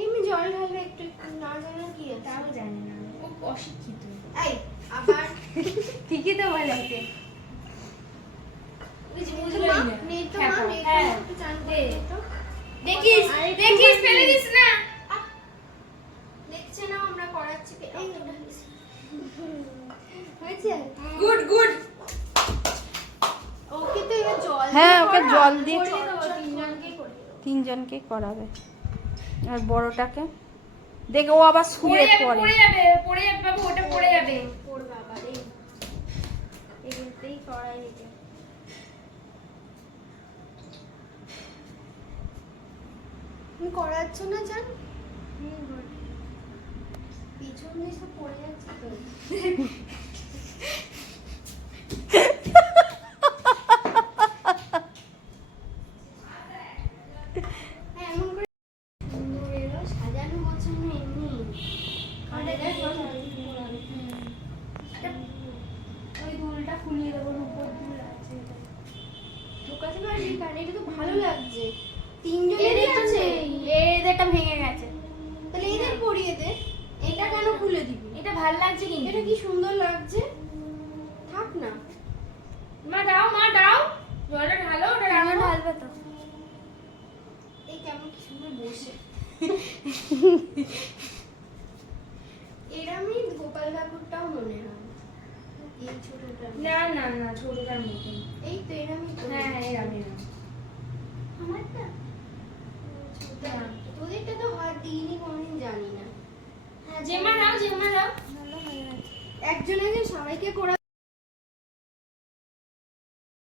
এমনি জল ঢালবে একটু না জানা কি আছে? তাও জানি না, খুব অশিক্ষিত। এই আবার ঠিকই তো বলেছে। মা নেই তো মা নেই তো একটু চান করে দে তো। দেখিস দেখিস ফেলে দিস না। দেখছে না আমরা করাচ্ছি কে? এই হয়েছে? Good good. ওকে তো এবার জল হ্যাঁ, দিয়ে ওকে করা। জল দিয়ে করে দেবো, তিনজনকেই করে দেবো। তিনজনকে করাবে। আর বড়টাকে দেখে ও আবার শুয়ে পড়ে। পড়ে যাবে বাবু, ওটা পড়ে যাবে। পড়বে আবার এইতেই করাই দিতে। তুমি করাচ্ছ না জান? পিছন দিয়ে সব পড়ে যাচ্ছে তো। হ্যাঁ, এমন করে সুন্দর এলো, সাজানো গোছানো এমনি। ওই দুলটা খুলিয়ে দেবো, রূপোর দুল আছে এটা। ঢোকাতে পারবি? কারণ এটা তো ভালো লাগছে। তিনজনেরই আছে। এদেরটা ভেঙে গেছে। তাহলে এদের পরিয়ে দে। এটা কেন খুলে দিবি? এটা ভাল লাগছে কিন্তু। এটা কি সুন্দর লাগছে। থাক না। মা দাও জলটা ঢালো, ওটা রান্না ঢালবে তো। এই কেমন কি সুন্দর বসে। এরমই গোপাল ঠাকুরটাও মনে হয়। এই ছোটটা না ছোটটার মতন। এই তো এরমই তো। হ্যাঁ এরকম। আমারটা তোদেরটা তো হাত দিইনি কোনোদিন, জানি না। জেমা দাও একজন একজন সবাইকে করা